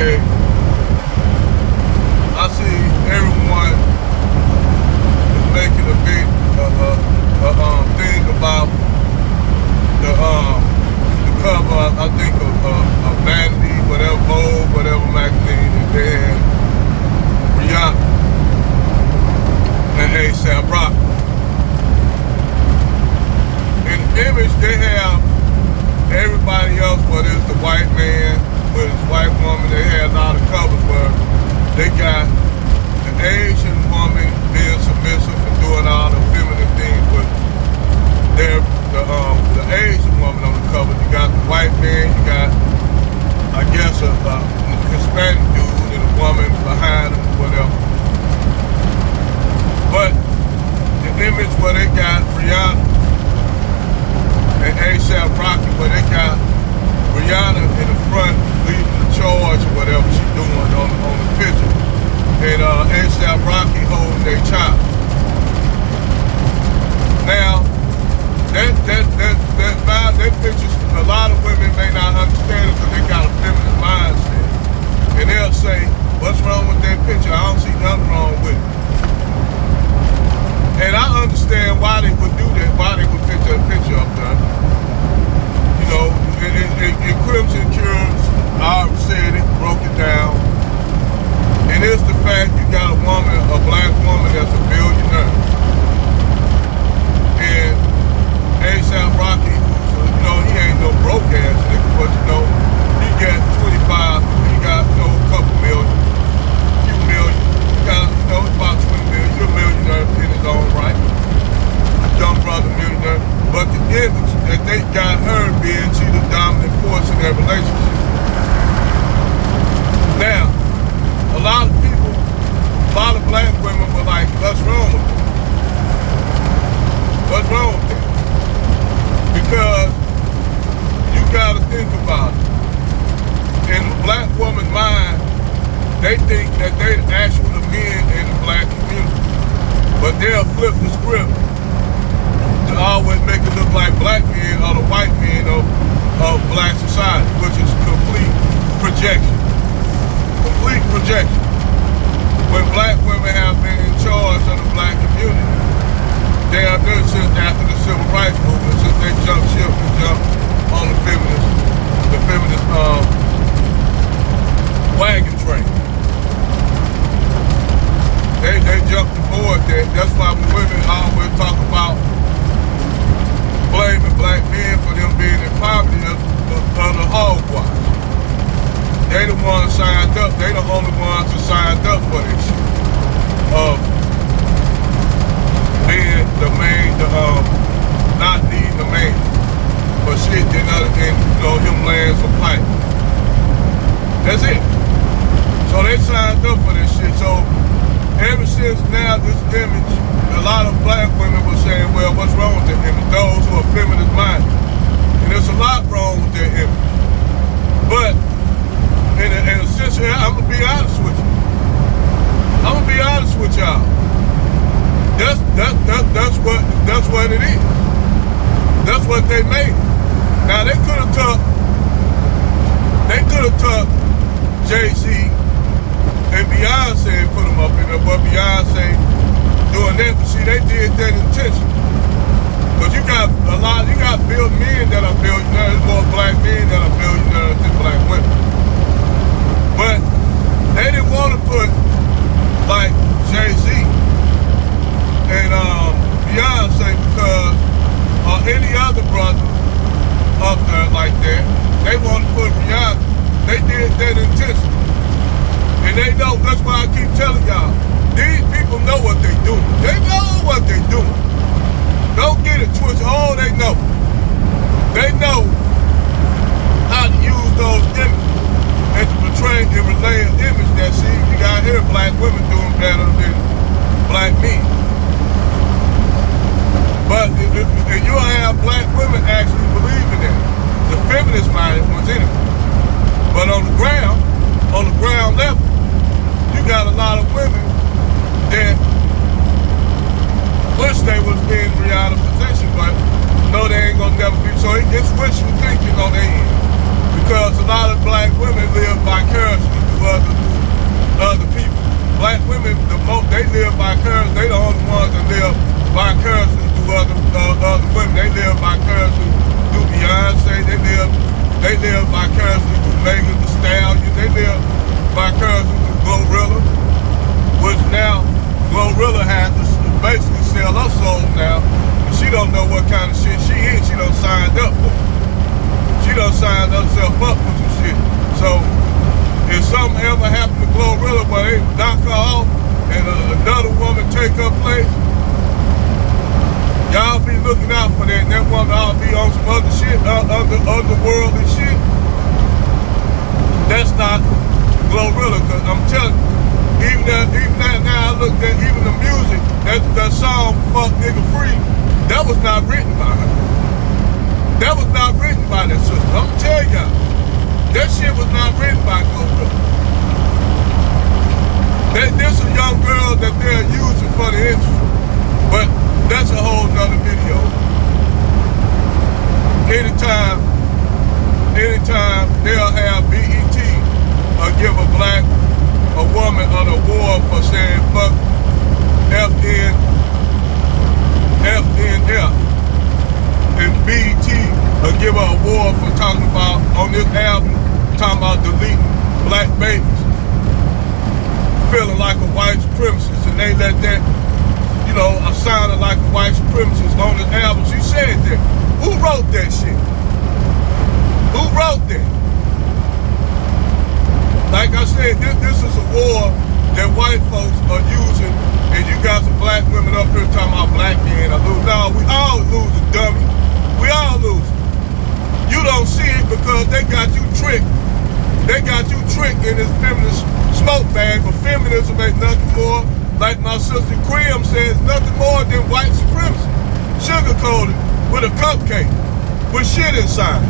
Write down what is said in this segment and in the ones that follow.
okay, I see everyone is making a big thing about the cover, I think, of Vanity, whatever, Vogue, whatever magazine that they had, Rihanna and A$AP Rocky. In the image, they have everybody else, whether it's the white man, whether it's white woman, they had a lot of covers where they got an Asian woman being submissive and doing all the feminine things with the Asian woman on the cover. You got the white man, you got, I guess, a Hispanic dude and a woman behind him, whatever. But the image where they got Rihanna and A$AP Rocky, where they got Rihanna in the front leading the charge or whatever she's doing on the picture, and A$AP Rocky holding their child. Now, that picture, a lot of women may not understand it because they got a feminine mindset, and they'll say, "What's wrong with that picture? I don't see nothing wrong with it." And I understand why they would do that, why they would put that picture up there. You know, in Crimson Cures, I already said it, broke it down. And it's the fact you got a black woman that's a billionaire. And A$AP Rocky, you know, he ain't no broke ass nigga, but you know, he got 25, he got, you know, a couple million, a few million. He got, you know, about 20 million. He's a millionaire in his own right. A dumb brother millionaire. But the image that they got her being, she the dominant force in their relationship. Now, a lot of black women were like, what's wrong with it? What's wrong with it? Because you gotta think about it. In the black woman's mind, they think that they're actually the men in the black community. But they'll flip the script to always make it look like black men are the white men of black society, which is complete projection. Complete projection. When black women have been in charge of the black community, they have been since after the civil rights movement, since they jumped ship and jumped on the feminist wagon train. They jumped aboard that. That's why when women always talk about blaming black men for them being in poverty under hogwash. They the ones signed up. They the only ones who signed up for this shit. Of being the main, not needing the man for shit than other than, you know, him laying some pipe. That's it. So they signed up for this shit. So ever since now, this image, a lot of black women were saying, well, what's wrong with that image? Those who are feminist minded. And there's a lot wrong with that image. But in a sense, I'm gonna be honest with you. I'm gonna be honest with y'all. That's what it is. That's what they made. Now they could have took Jay-Z and Beyonce and put them up in there, but Beyonce doing that, but see, they did that intentionally. Because you got men that are billionaires, more black men that are billionaires than black women. But they didn't want to put like Jay-Z and Beyonce because or any other brother up there like that. They want to put Rihanna. They did that intentionally. And they know, that's why I keep telling y'all, these people know what they doing. They know what they doing. Don't get it twisted. Oh, they know. They know how to use those images and to portray and relay an image that, see, you got here black women doing better than black men. But and you'll have black women actually believing that. The feminist minded ones anyway. But on the ground level, you got a lot of women that wish they was in Rihanna's position, but no, they ain't gonna never be. So it's wishful thinking on their end. Because a lot of black women live vicariously through women, they live vicariously. They the only ones that live vicariously through other women. They live vicariously through Beyonce. They live vicariously through Megan Thee Stallion. They live vicariously through Glorilla, which now Glorilla has to basically sell her soul now. And she don't know what kind of shit she is. She done signed up for. She done signed herself up for some shit. So if something ever happened to Glorilla where they knock her off and another woman take her place, y'all be looking out for that. And that woman ought to be on some other shit, underworld and shit. That's not Glorilla, because I'm telling you, even that now I looked at even the music, that song Fuck Nigga Free, that was not written by her. That was not written by that sister. I'm gonna tell y'all, that shit was not written by Glorilla. There's a young girl that they're using for the industry, but that's a whole nother video. Anytime they'll have BET or give a woman an award for saying fuck FNF, and BET or give her an award for talking about, on this album, talking about deleting black babies, feeling like a white supremacist, and they let that, you know, I sounded like a white supremacist on this album. She said that. Who wrote that shit? Who wrote that? Like I said, this is a war that white folks are using, and you got some black women up here talking about black men are losing. No, we all losing, dummy. We all losing. You don't see it because they got you tricked. They got you tricked in this feminist smoke bag, but feminism ain't nothing more, like my sister Cream says, nothing more than white supremacy. Sugar-coated with a cupcake with shit inside.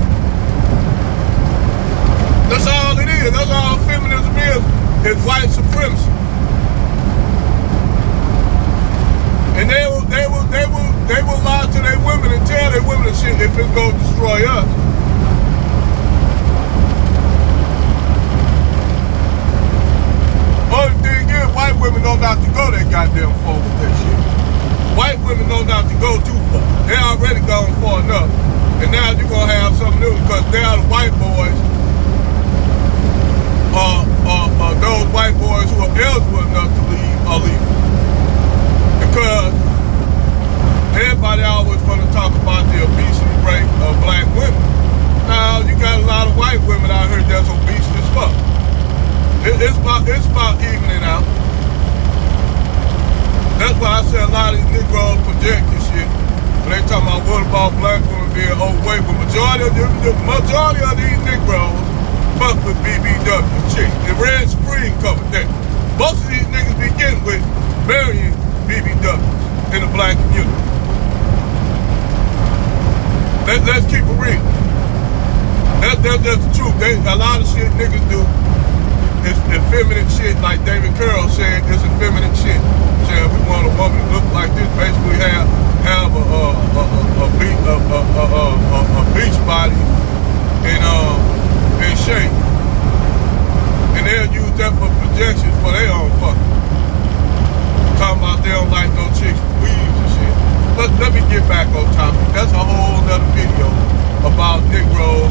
That's all it is. That's all feminism is white supremacy. And they will lie to their women and tell their women shit if it's gonna destroy us. Only thing is, white women know not to go that goddamn far with that shit. White women know not to go too far. They already gone far enough. And now you're gonna have something new because now the white boys those white boys who are eligible enough to leave are leaving. Because everybody always want to talk about the obesity rate of black women. Now, you got a lot of white women out here that's obese as fuck. It's about evening out. That's why I say a lot of these Negroes project this shit. When they talking about what about black women being overweight, but majority of these Negroes fuck with BBW chicks. The Red Supreme covered that. Most of these niggas be getting with marrying BBWs in the black community. Let's keep it real. That's the truth. A lot of shit niggas do is effeminate shit, like David Curl said, it's effeminate shit. Saying we want a woman to look like this, basically have a beach body and shape. And they'll use that for projection for their own fucking. Talking about they don't like no chicks with weaves and shit. But let me get back on topic. That's a whole other video about Negroes.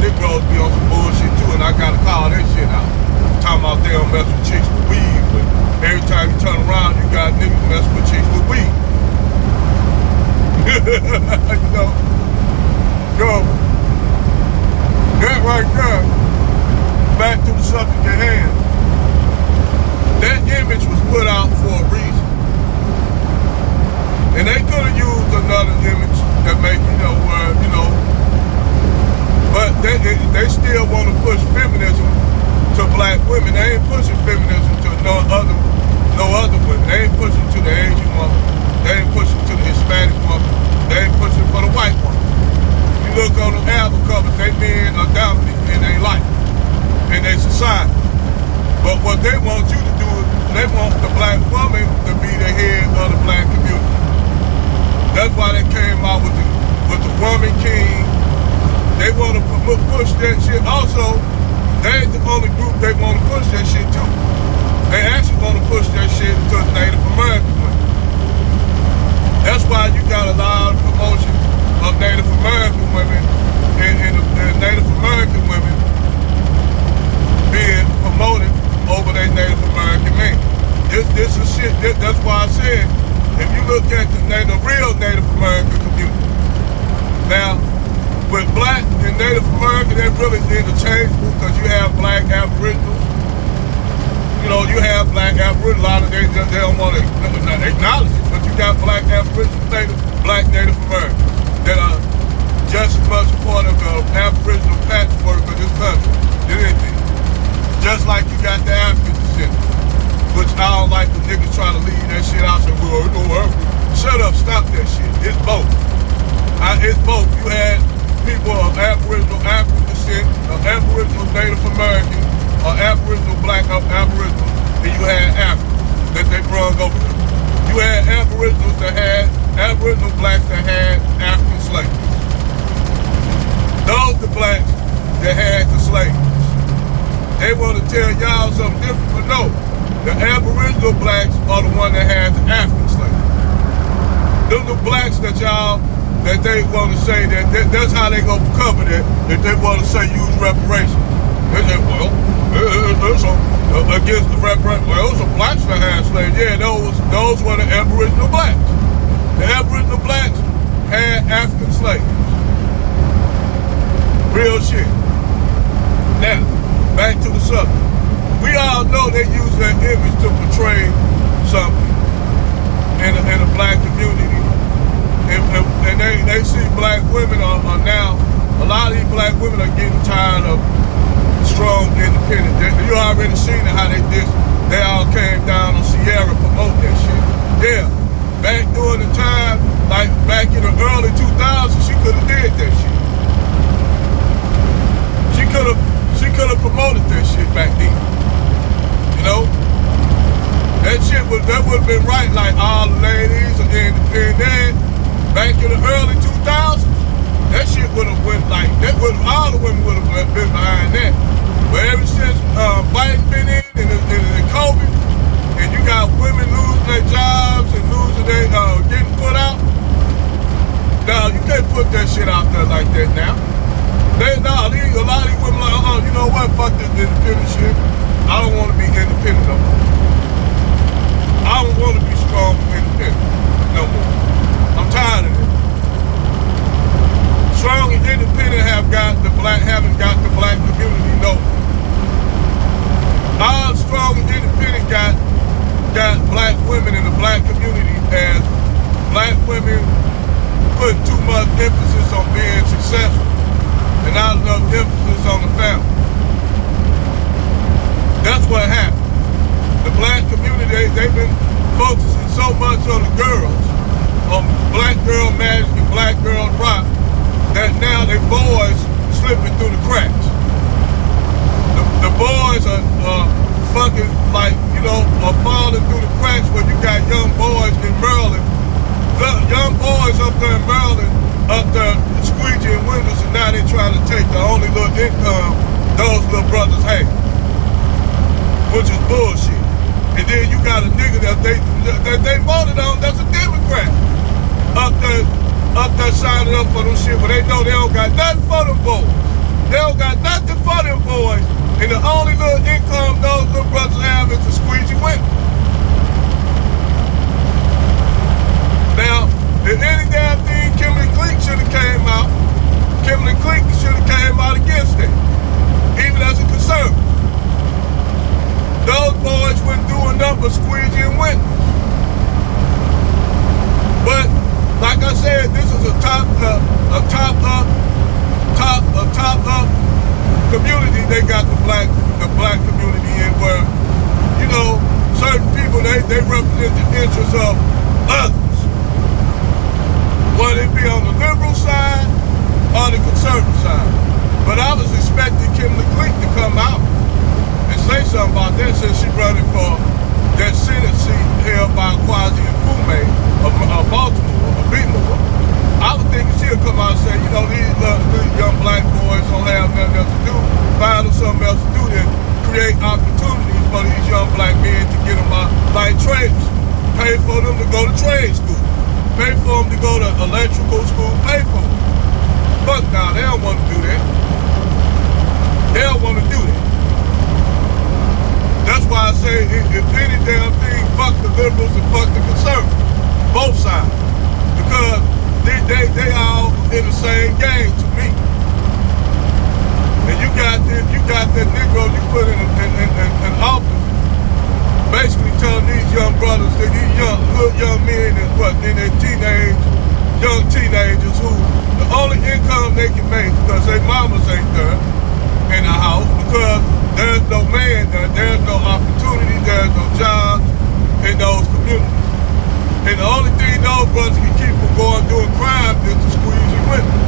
Negroes be on some bullshit too, and I gotta call that shit out. Talking about they don't mess with chicks with weave, but every time you turn around, you got niggas messing with chicks with weave. You know? Yo, that right there, back to the subject at hand. That image was put out for a reason. And they could have used another image that make, but they still want to push feminism to black women. They ain't pushing feminism to no other women. They ain't pushing to the Asian woman. They ain't pushing to the Hispanic woman. They ain't pushing for the white woman. You look on the album covers, they men are dominant in their life, in their society. But what they want you to do is they want the black woman to be the head of the black community. That's why they came out with the woman king. They want to push that shit. Also, they ain't the only group they want to push that shit to. They actually want to push look at the real Native American community. Now, with black and Native American, they're really interchangeable because you have black Aboriginals. You know, you have black Aboriginals. A lot of they don't want to acknowledge it, but you got black Aboriginals, black Native Americans that are just as much a part of the Aboriginal patchwork of this country than anything. Just like you got the African descendants, which I don't like the niggas try to leave that shit out. Say, well, shut up, stop that shit. It's both. It's both. You had people of Aboriginal African descent, of Aboriginal Native American, or Aboriginal black Aboriginal, and you had Africans that they brought over there. You had Aboriginals that had, Aboriginal blacks that had African slaves. Those the blacks that had the slaves. They want to tell y'all something different, but no. The Aboriginal blacks are the one that had the African slaves. Them the blacks that y'all, that they want to say that's how they gonna cover that, if they want to say use reparations. They say, well, against the reparations, well, those are blacks that had slaves. Yeah, those were the Aboriginal blacks. The Aboriginal blacks had African slaves. Real shit. Now, back to the subject. We all know they use that image to portray something in a black community. And they see black women are now, a lot of these black women are getting tired of strong, independent. You already seen how they did. They all came down on Sierra promote that shit. Yeah, back during the time, like back in the early 2000s, she could have did that shit. She could have promoted that shit back then. You know? That would have been right, like all the ladies are independent. Back in the early 2000s, that shit would have went like, all the women would have been behind that. But ever since Biden been in and COVID, and you got women losing their jobs and losing their, getting put out, now you can't put that shit out there like that now. A lot of these women like, you know what, fuck this independent shit. I don't want to be independent no more. I don't want to be strong and independent no more. I'm tired of it. Strong and independent haven't got the black community no. All strong and independent got black women in the black community as black women put too much emphasis on being successful and not enough emphasis on the family. That's what happened. The black community, they've been focusing so much on the girls, on black girl magic and black girl rock, that now they boys slipping through the cracks. The boys are fucking like, are falling through the cracks where you got young boys in Maryland. Young boys up there in Maryland, up there squeegeeing windows, and now they trying to take the only little income those little brothers have, which is bullshit. And then you got a nigga that they voted on that's a Democrat up there signing up for them shit, but they know they don't got nothing for them boys. They don't got nothing for them boys, and the only little income those little brothers have is the squeegee window. Now, if any damn thing, Kimberly Clique should have came out. Kimberly Clique should have came out against it, even as a conservative. Those boys wouldn't do enough but squeegee and windows. But like I said, this is a top up community. They got the black community in where, certain people they represent the interests of others. Whether it be on the liberal side or the conservative side. But I was expecting Kimberly Clique to come out and say something about that since she running for that Senate seat held by Kwasi Mfume of Baltimore, or Baltimore. I was thinking she'll come out and say, these young black boys don't have nothing else to do. Find them something else to do to create opportunities for these young black men to get them out, like trades. Pay for them to go to trade school. Pay for them to go to electrical school. Pay for them. Fuck now, they don't want to do that. They don't want to do that. That's why I say, if any damn thing, fuck the liberals and fuck the conservatives. both sides, because they all in the same game to me. And you got that Negro you put in office, basically telling these young brothers, that these young men in their young teenagers who the only income they can make because their mamas ain't there in the house, because there's no man there, there's no opportunity, there's no jobs in those communities. And the only thing those brothers can keep from going doing crime is to squeeze you women.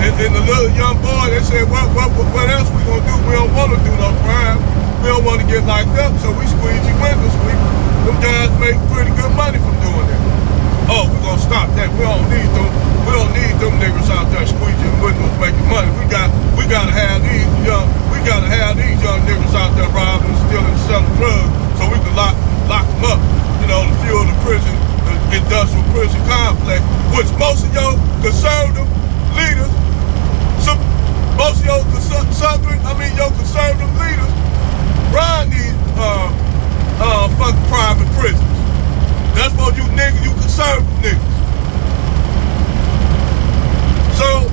And the little young boy, they said, what else we gonna do? We don't wanna do no crime. We don't wanna get locked up, so we squeeze you windows. Them guys make pretty good money from doing that. Oh, we're gonna stop that. We don't need them niggas out there squeezing windows making money. We gotta have these young niggas out there robbing, stealing, selling drugs, so we can lock them up. You know, to fuel the prison, the industrial prison complex, which most of your conservative leaders, your conservative leaders run these fucking private prisons. That's what you niggas, you conservative niggas. So,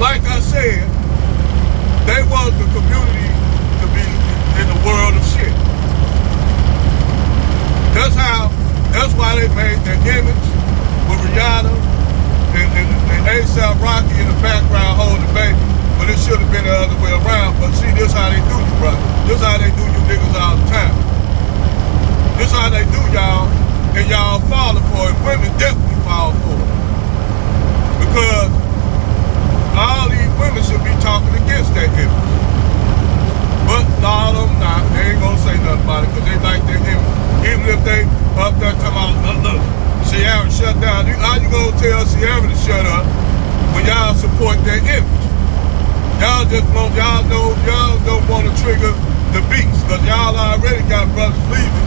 like I said, they want the community to be in the world of shit. That's why they made their image with Rihanna and A$AP Rocky in the background holding the baby. But it should have been the other way around. But see, this how they do you, brother. This how they do you niggas all the time. This how they do y'all, and y'all falling for it. Women definitely fall for it. Because all these women should be talking against that image. But a lot of them not. They ain't gonna say nothing about it because they like their image. Even if they up there talking about, look, Ciara shut down. How you gonna tell Ciara to shut up when y'all support their image? Y'all don't want to trigger the beast, because y'all already got brothers leaving,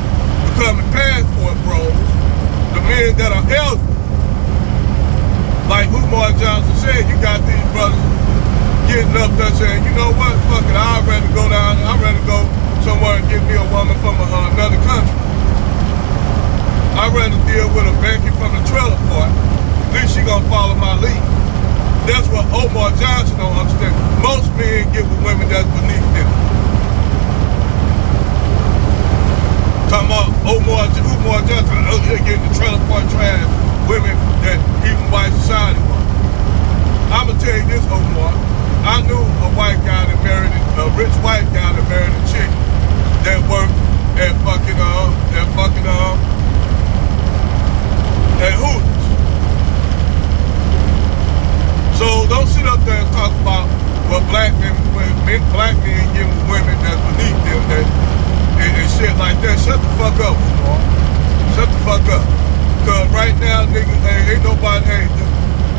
becoming passport bros, the men that are eligible. Like Umar Johnson said, you got these brothers getting up there saying, you know what, fuck it, I'd rather go down, I'd rather go somewhere and get me a woman from another country. I'd rather deal with a Becky from the trailer park. At least she gonna follow my lead. That's what Umar Johnson don't understand. Most men get with women that's beneath them. Talking about Umar Johnson, you're getting the trailer park trash women that even white society wants. I'ma tell you this, Umar. I knew a white guy that married a rich white guy that married a chick that worked at at Hooters. So don't sit up there and talk about what black men giving women that's beneath them and shit like that. Shut the fuck up, Umar. Shut the fuck up. Because right now, niggas, ain't nobody,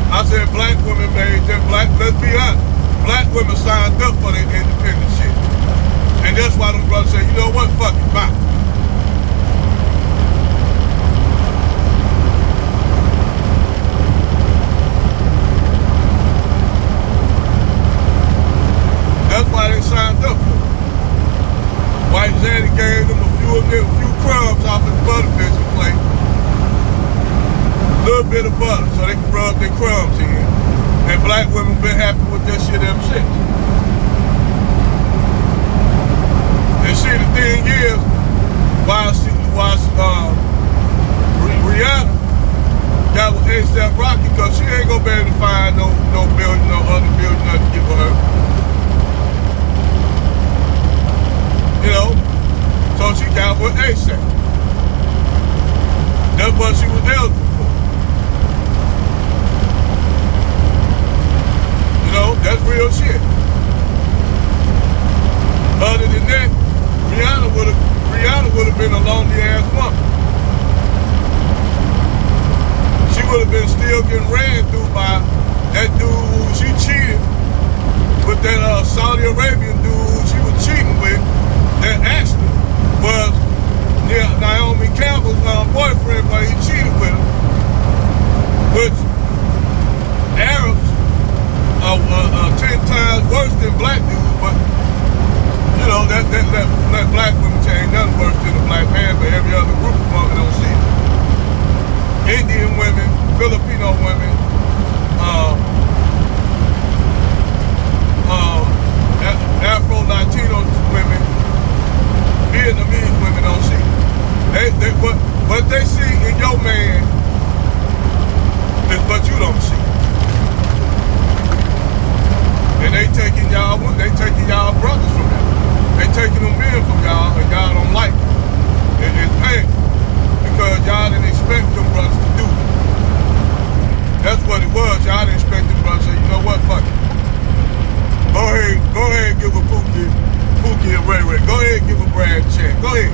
I said black women made them let's be honest. Black women signed up for their independent shit. And that's why them brothers say, you know what, fuck it, bye. That's why they signed up for it. White Zaddy gave them a few crumbs off his butter biscuit plate. A little bit of butter so they can rub their crumbs in. And black women been happy with this shit ever since. And see, the thing is, why Rihanna got with A$AP Rocky, because she ain't gonna be able to find no other billionaire to give her. You know? So she got with A$AP. That's what she was eligible for. You know, that's real shit. Other than that, Rihanna would have been a lonely ass woman. She would have been still getting ran through by that dude who she cheated with, that Saudi Arabian dude who she was cheating with, that actually was Naomi Campbell's boyfriend, but he cheated with her. Which Arabs are 10 times worse than black dudes, but you know, let black women say ain't nothing worse than a black man, but every other group of women don't see it. Indian women, Filipino women, Afro-Latino women, Vietnamese women don't see it. What they see in your man is what you don't see. And they taking y'all brothers from y'all. They taking them men from y'all, and y'all don't like it. It's painful because y'all didn't expect them brothers to do it. That's what it was. Y'all didn't expect them brothers to say, you know what, fuck it. Go ahead and give a Pookie and Ray Ray. Go ahead and give a Brad a chance. Go ahead.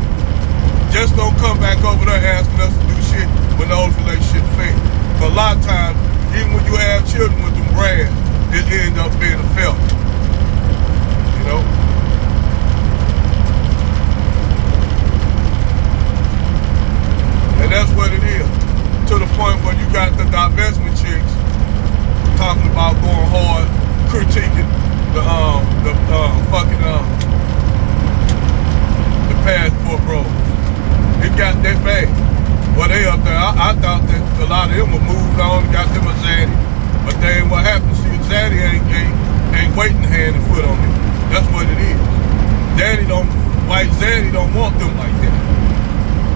Just don't come back over there asking us to do shit when those relationships fail. But a lot of times, even when you have children with them Brads, it ends up being a failure. You know? And that's what it is. To the point where you got the divestment chicks talking about going hard, critiquing the passport bros. It got that bad. Well, they up there. I thought that a lot of them were moved on, got them a zaddy. But then what happened? See, zaddy ain't waiting hand and foot on it. That's what it is. White zaddy don't want them like that.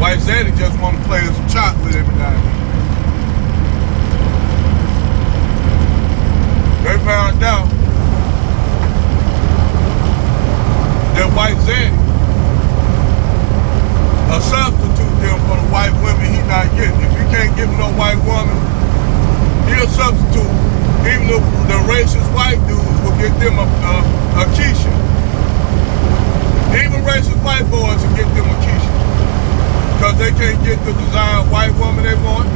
White zaddy just want to play some chocolate every now and then. They found out that white zaddy a substitute them for the white women he not getting. If you can't give him no white woman, he a substitute. Even the racist white dudes will get them a Keisha. Even racist white boys will get them a Keisha. Because they can't get the desired white woman they want.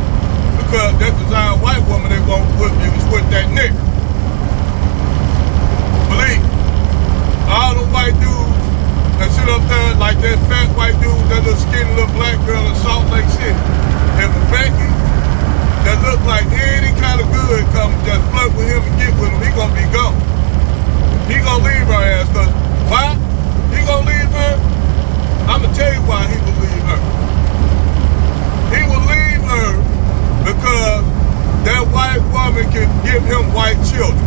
Because that desired white woman they want was with that nigga. Believe me. All the white dudes that sit up there like that fat white dude, that little skinny little black girl in Salt Lake City. And for Becky, that look like any kind of good come just flirt with him and get with him, he gonna be gone. He gonna leave her ass, cause why? He gonna leave her? I'ma tell you why he will leave her. He will leave her because that white woman can give him white children.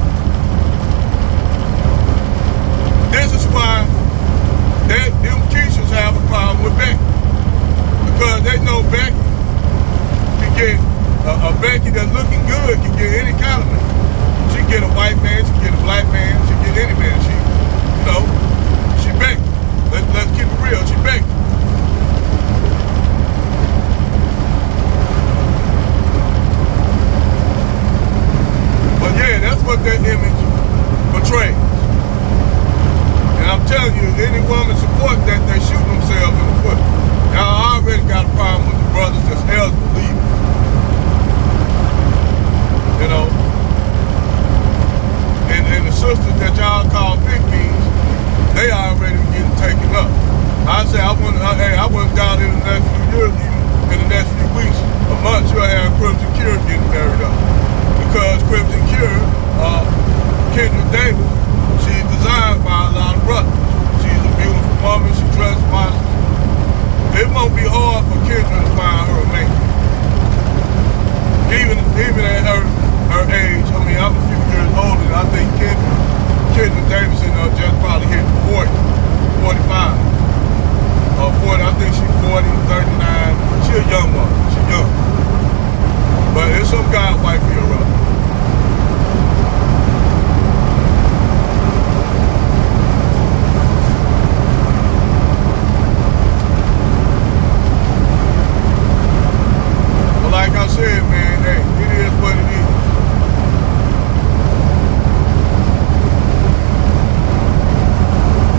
This is why them Keishas have a problem with Becky. Because they know Becky can get, a Becky that's looking good can get any kind of man. She can get a white man, she can get a black man, she can get any man. She Becky. Let's keep it real, she Becky. But yeah, that's what that image portrays. And I'm telling you, any woman support that, they shoot themselves in the foot. Y'all already got a problem with the brothers that's eligible leaving. You know? And the sisters that y'all call pick beans, they already getting taken up. I say, I want down in the next few years, in the next few weeks, a month, you'll have Crimson Cure getting married up. Because Crimson Cure, Kendra Davis, she's designed by a lot of brothers. She's a beautiful woman, she dresses modest. It won't be hard for Kendra to find her a man. Even at her age, I mean, I'm a few years older, and I think Kendra Davis just probably hit 40, 45. Or 40, I think she's 40, 39. She's a young woman, she's young. But it's some guy wife here, right?